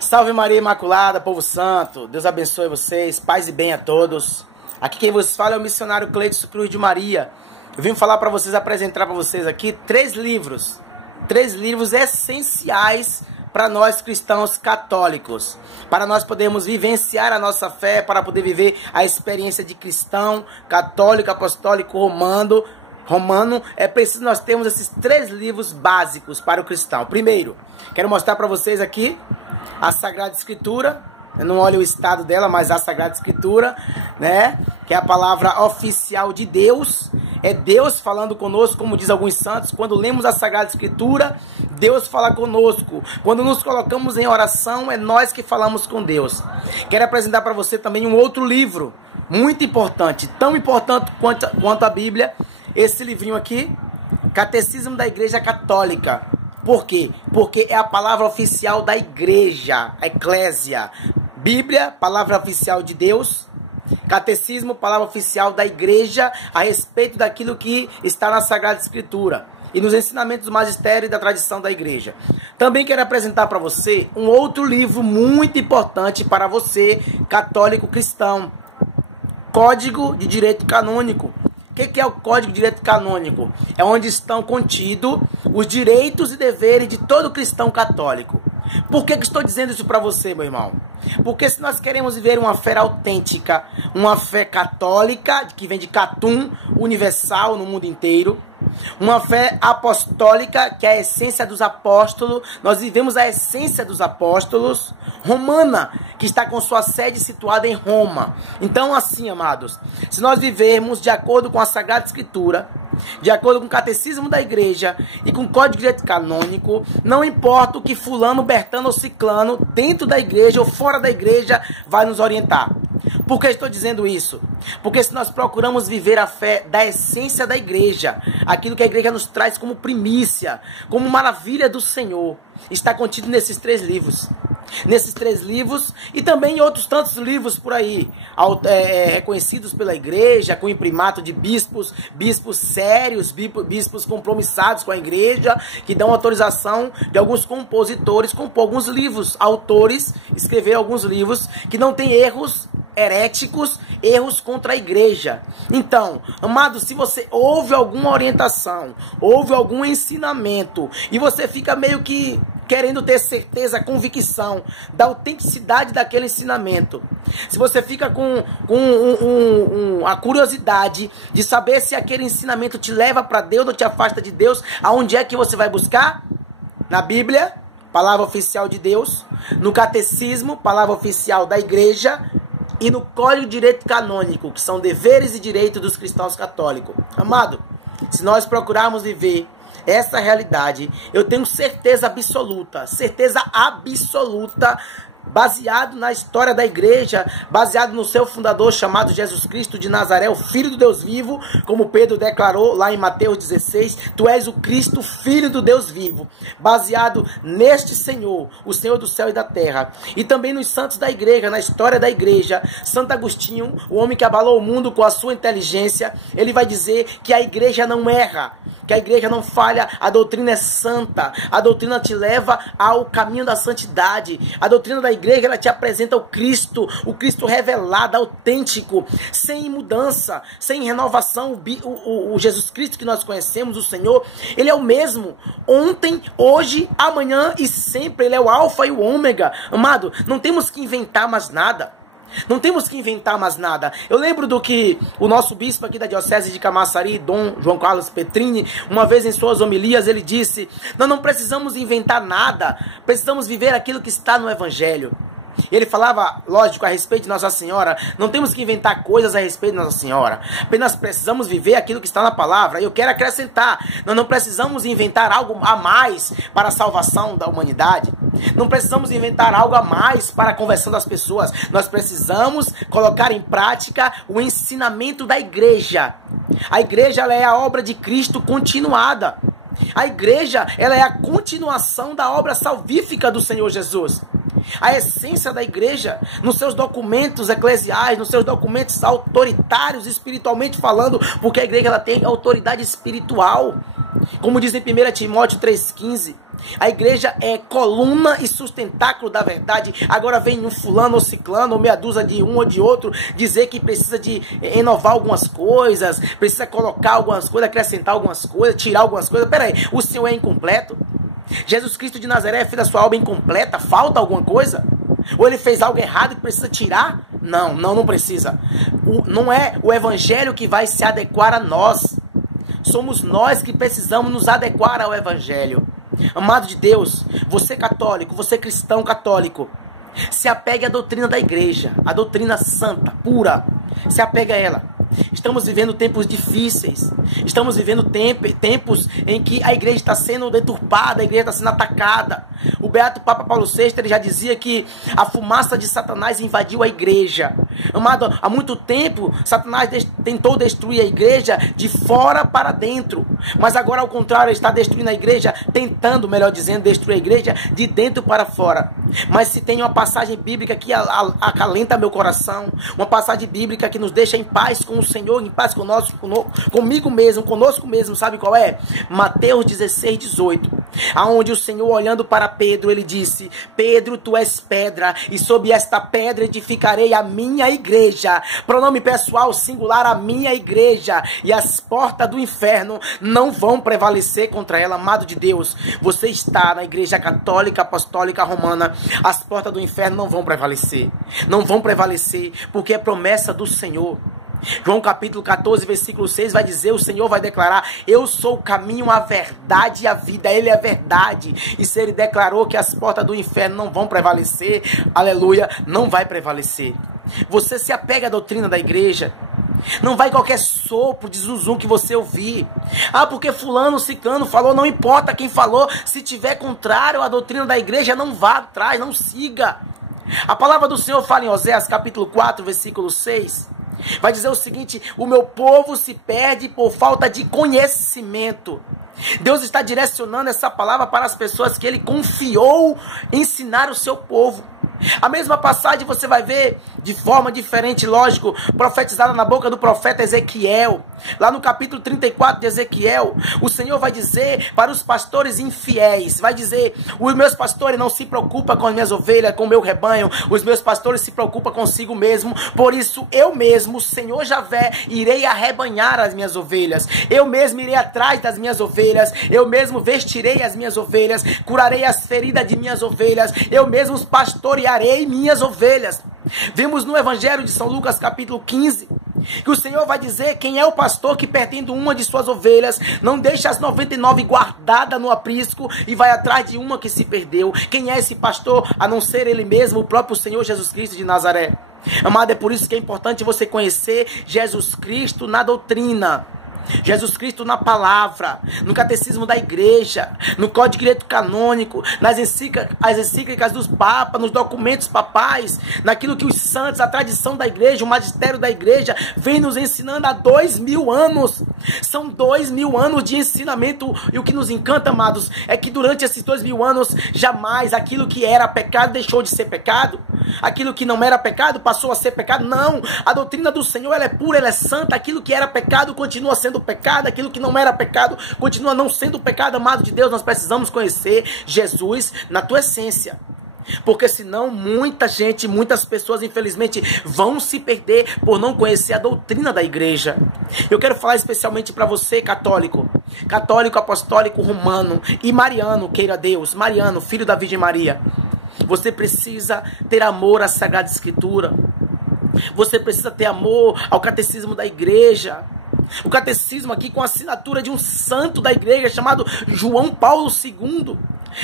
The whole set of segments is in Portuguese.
Salve Maria Imaculada, povo santo, Deus abençoe vocês, paz e bem a todos. Aqui quem vos fala é o missionário Cleidson Cruz de Maria. Eu vim falar para vocês, apresentar para vocês aqui três livros essenciais para nós cristãos católicos, para nós podermos vivenciar a nossa fé, para poder viver a experiência de cristão, católico, apostólico, romano. É preciso nós termos esses três livros básicos para o cristão. Primeiro, quero mostrar para vocês aqui a Sagrada Escritura. Eu não olho o estado dela, mas a Sagrada Escritura, né? Que é a palavra oficial de Deus. É Deus falando conosco, como diz alguns santos. Quando lemos a Sagrada Escritura, Deus fala conosco. Quando nos colocamos em oração, é nós que falamos com Deus. Quero apresentar para você também um outro livro, muito importante, tão importante quanto a Bíblia. Esse livrinho aqui, Catecismo da Igreja Católica. Por quê? Porque é a palavra oficial da igreja, a eclésia. Bíblia, palavra oficial de Deus. Catecismo, palavra oficial da igreja a respeito daquilo que está na Sagrada Escritura e nos ensinamentos do magistério e da tradição da igreja. Também quero apresentar para você um outro livro muito importante para você, católico cristão. Código de Direito Canônico. O que é o Código de Direito Canônico? É onde estão contidos os direitos e deveres de todo cristão católico. Por que estou dizendo isso para você, meu irmão? Porque se nós queremos viver uma fé autêntica, uma fé católica, que vem de Catum, universal no mundo inteiro, uma fé apostólica, que é a essência dos apóstolos, nós vivemos a essência dos apóstolos, romana, que está com sua sede situada em Roma. Então, assim, amados, se nós vivermos de acordo com a Sagrada Escritura, de acordo com o Catecismo da Igreja e com o Código de Direito Canônico, não importa o que fulano, bertano ou ciclano, dentro da igreja ou fora da igreja, vai nos orientar. Por que estou dizendo isso? Porque se nós procuramos viver a fé da essência da igreja, aquilo que a igreja nos traz como primícia, como maravilha do Senhor, está contido nesses três livros. Nesses três livros e também em outros tantos livros por aí, reconhecidos pela igreja, com imprimato de bispos sérios, bispos compromissados com a igreja, que dão autorização de alguns compositores compor alguns livros, autores escrever alguns livros que não tem erros heréticos, erros contra a igreja. Então, amado, se você ouve alguma orientação, ouve algum ensinamento e você fica meio que querendo ter certeza, convicção da autenticidade daquele ensinamento, se você fica com a curiosidade de saber se aquele ensinamento te leva para Deus ou te afasta de Deus, aonde é que você vai buscar? Na Bíblia, palavra oficial de Deus, no Catecismo, palavra oficial da igreja, e no Código de Direito Canônico, que são deveres e direitos dos cristãos católicos. Amado, se nós procurarmos viver essa realidade, eu tenho certeza absoluta, baseado na história da igreja, baseado no seu fundador chamado Jesus Cristo de Nazaré, o Filho do Deus vivo, como Pedro declarou lá em Mateus 16, tu és o Cristo, Filho do Deus vivo, baseado neste Senhor, o Senhor do céu e da terra, e também nos santos da igreja, na história da igreja. Santo Agostinho, o homem que abalou o mundo com a sua inteligência, ele vai dizer que a igreja não erra, que a igreja não falha, a doutrina é santa, a doutrina te leva ao caminho da santidade, a doutrina da igreja, ela te apresenta o Cristo revelado, autêntico, sem mudança, sem renovação. O Jesus Cristo que nós conhecemos, o Senhor, ele é o mesmo, ontem, hoje, amanhã e sempre, ele é o alfa e o ômega. Amado, não temos que inventar mais nada. Não temos que inventar mais nada. Eu lembro do que o nosso bispo aqui da Diocese de Camaçari, Dom João Carlos Petrini, uma vez em suas homilias, ele disse: nós não precisamos inventar nada, precisamos viver aquilo que está no Evangelho. Ele falava, lógico, a respeito de Nossa Senhora. Não temos que inventar coisas a respeito de Nossa Senhora, apenas precisamos viver aquilo que está na palavra. E eu quero acrescentar, nós não precisamos inventar algo a mais para a salvação da humanidade. Não precisamos inventar algo a mais para a conversão das pessoas. Nós precisamos colocar em prática o ensinamento da igreja. A igreja, ela é a obra de Cristo continuada. A igreja, ela é a continuação da obra salvífica do Senhor Jesus. A essência da igreja, nos seus documentos eclesiais, nos seus documentos autoritários, espiritualmente falando, porque a igreja ela tem autoridade espiritual. Como diz em 1 Timóteo 3,15, A igreja é coluna e sustentáculo da verdade. Agora vem um fulano ou ciclano, ou meia dúzia de um ou de outro, dizer que precisa de renovar algumas coisas, precisa colocar algumas coisas, acrescentar algumas coisas, tirar algumas coisas. Peraí, o Senhor é incompleto? Jesus Cristo de Nazaré fez a sua obra incompleta? Falta alguma coisa? Ou ele fez algo errado que precisa tirar? Não precisa. Não é o evangelho que vai se adequar a nós. Somos nós que precisamos nos adequar ao evangelho. Amado de Deus, você católico, você cristão católico, se apegue à doutrina da igreja, a doutrina santa, pura. Se apegue a ela. Estamos vivendo tempos difíceis. Estamos vivendo tempos em que a igreja está sendo deturpada, a igreja está sendo atacada. O beato Papa Paulo VI, ele já dizia que a fumaça de Satanás invadiu a igreja. Amado, há muito tempo Satanás tentou destruir a igreja de fora para dentro. Mas agora, ao contrário, ele está destruindo a igreja, tentando, melhor dizendo, destruir a igreja de dentro para fora. Mas se tem uma passagem bíblica que acalenta meu coração, uma passagem bíblica que nos deixa em paz com o Senhor, em paz comigo mesmo, conosco mesmo, sabe qual é? Mateus 16:18, aonde o Senhor, olhando para Pedro, ele disse: Pedro, tu és pedra, e sob esta pedra edificarei a minha igreja. Pronome pessoal singular, a minha igreja, e as portas do inferno não vão prevalecer contra ela. Amado de Deus, você está na igreja católica, apostólica, romana, as portas do inferno não vão prevalecer. Não vão prevalecer, porque é promessa do Senhor. João capítulo 14, versículo 6 vai dizer, o Senhor vai declarar: eu sou o caminho, a verdade e a vida. Ele é verdade. E se ele declarou que as portas do inferno não vão prevalecer, aleluia, não vai prevalecer. Você se apega à doutrina da igreja. Não vai qualquer sopro de zuzum que você ouvir. Ah, porque fulano, ciclano falou, não importa quem falou. Se tiver contrário à doutrina da igreja, não vá atrás, não siga. A palavra do Senhor fala em Oséias capítulo 4, versículo 6. Vai dizer o seguinte: o meu povo se perde por falta de conhecimento. Deus está direcionando essa palavra para as pessoas que ele confiou ensinar o seu povo. A mesma passagem você vai ver de forma diferente, lógico, profetizada na boca do profeta Ezequiel. Lá no capítulo 34 de Ezequiel, o Senhor vai dizer para os pastores infiéis, vai dizer: os meus pastores não se preocupam com as minhas ovelhas, com o meu rebanho, os meus pastores se preocupam consigo mesmo, por isso eu mesmo, o Senhor Javé, irei arrebanhar as minhas ovelhas, eu mesmo irei atrás das minhas ovelhas, eu mesmo vestirei as minhas ovelhas, curarei as feridas de minhas ovelhas, eu mesmo os pastorearei minhas ovelhas. Vemos no Evangelho de São Lucas capítulo 15, que o Senhor vai dizer quem é o pastor que, perdendo uma de suas ovelhas, não deixa as 99 guardadas no aprisco e vai atrás de uma que se perdeu. Quem é esse pastor, a não ser ele mesmo, o próprio Senhor Jesus Cristo de Nazaré? Amado, é por isso que é importante você conhecer Jesus Cristo na doutrina, Jesus Cristo na palavra, no catecismo da igreja, no código de direito canônico, nas encíclicas dos papas, nos documentos papais, naquilo que os santos, a tradição da igreja, o magistério da igreja vem nos ensinando há 2000 anos. São 2000 anos de ensinamento, e o que nos encanta, amados, é que durante esses 2000 anos, jamais aquilo que era pecado deixou de ser pecado, aquilo que não era pecado passou a ser pecado. Não, a doutrina do Senhor, ela é pura, ela é santa. Aquilo que era pecado continua sendo pecado, aquilo que não era pecado continua não sendo pecado. Amado de Deus, nós precisamos conhecer Jesus na tua essência, porque senão muita gente, muitas pessoas infelizmente vão se perder por não conhecer a doutrina da igreja. Eu quero falar especialmente para você, católico apostólico romano e mariano, queira Deus, mariano, filho da Virgem Maria. Você precisa ter amor à Sagrada Escritura, você precisa ter amor ao catecismo da igreja. O catecismo aqui com a assinatura de um santo da igreja chamado João Paulo II.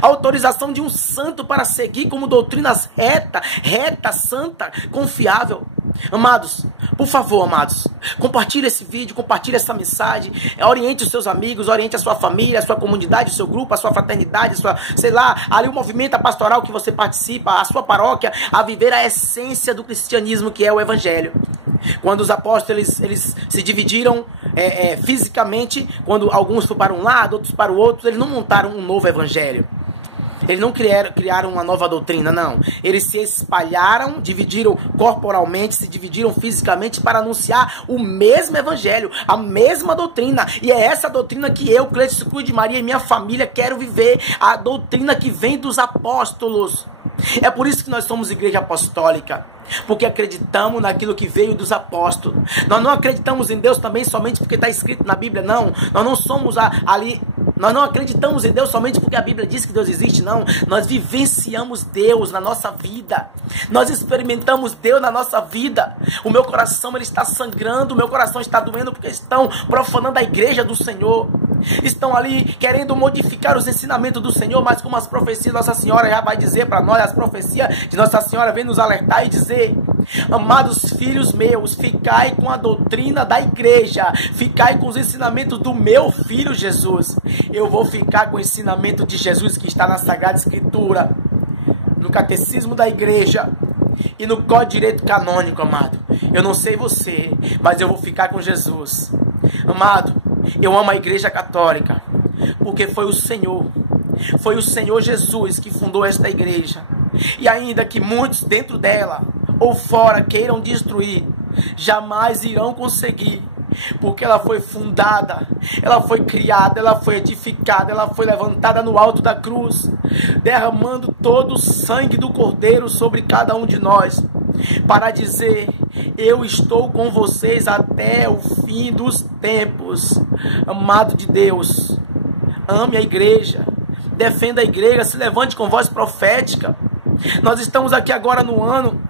A autorização de um santo para seguir como doutrinas reta, santa, confiável. Amados, por favor, amados, compartilhe esse vídeo, compartilhe essa mensagem, oriente os seus amigos, oriente a sua família, a sua comunidade, o seu grupo, a sua fraternidade, sei lá, ali o movimento pastoral que você participa, a sua paróquia, a viver a essência do cristianismo, que é o evangelho. Quando os apóstolos eles se dividiram fisicamente, quando alguns foram para um lado, outros para o outro, eles não montaram um novo evangelho. Eles não criaram uma nova doutrina, não. Eles se espalharam, dividiram corporalmente, se dividiram fisicamente para anunciar o mesmo evangelho, a mesma doutrina. E é essa doutrina que eu, Cleiton de Maria e minha família quero viver. A doutrina que vem dos apóstolos. É por isso que nós somos igreja apostólica. Porque acreditamos naquilo que veio dos apóstolos. Nós não acreditamos em Deus também somente porque está escrito na Bíblia, não. Nós não somos ali... Nós não acreditamos em Deus somente porque a Bíblia diz que Deus existe, não. Nós vivenciamos Deus na nossa vida. Nós experimentamos Deus na nossa vida. O meu coração ele está sangrando, o meu coração está doendo porque estão profanando a igreja do Senhor. Estão ali querendo modificar os ensinamentos do Senhor, mas como as profecias Nossa Senhora já vai dizer para nós, as profecias de Nossa Senhora vem nos alertar e dizer: amados filhos meus, ficai com a doutrina da igreja, ficai com os ensinamentos do meu filho Jesus. Eu vou ficar com o ensinamento de Jesus que está na Sagrada Escritura, no Catecismo da Igreja e no Código de Direito Canônico, amado. Eu não sei você, mas eu vou ficar com Jesus. Amado, eu amo a Igreja Católica, porque foi o Senhor Jesus que fundou esta igreja. E ainda que muitos dentro dela ou fora queiram destruir, jamais irão conseguir. Porque ela foi fundada, ela foi criada, ela foi edificada, ela foi levantada no alto da cruz, derramando todo o sangue do Cordeiro sobre cada um de nós, para dizer: eu estou com vocês até o fim dos tempos. Amado de Deus, ame a igreja, defenda a igreja, se levante com voz profética. Nós estamos aqui agora no ano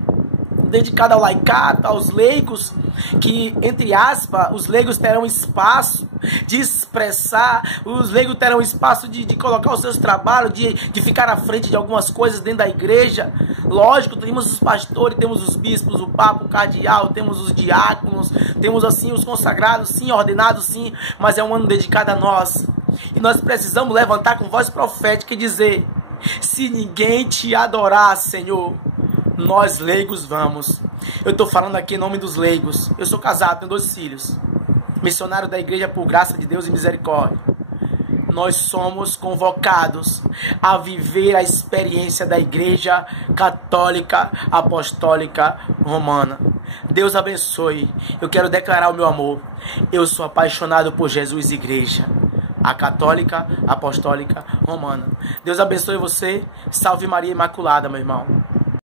dedicado ao laicato, aos leigos, que, entre aspas, os leigos terão espaço de expressar, os leigos terão espaço de colocar os seus trabalhos, de ficar à frente de algumas coisas dentro da igreja. Lógico, temos os pastores, temos os bispos, o papa, o cardeal, temos os diáconos, temos assim os consagrados, sim, ordenados, sim, mas é um ano dedicado a nós. E nós precisamos levantar com voz profética e dizer: se ninguém te adorar, Senhor, nós leigos vamos. Eu estou falando aqui em nome dos leigos. Eu sou casado, tenho 2 filhos, missionário da igreja por graça de Deus e misericórdia. Nós somos convocados a viver a experiência da Igreja Católica Apostólica Romana. Deus abençoe. Eu quero declarar o meu amor. Eu sou apaixonado por Jesus e Igreja, a Católica Apostólica Romana. Deus abençoe você. Salve Maria Imaculada, meu irmão.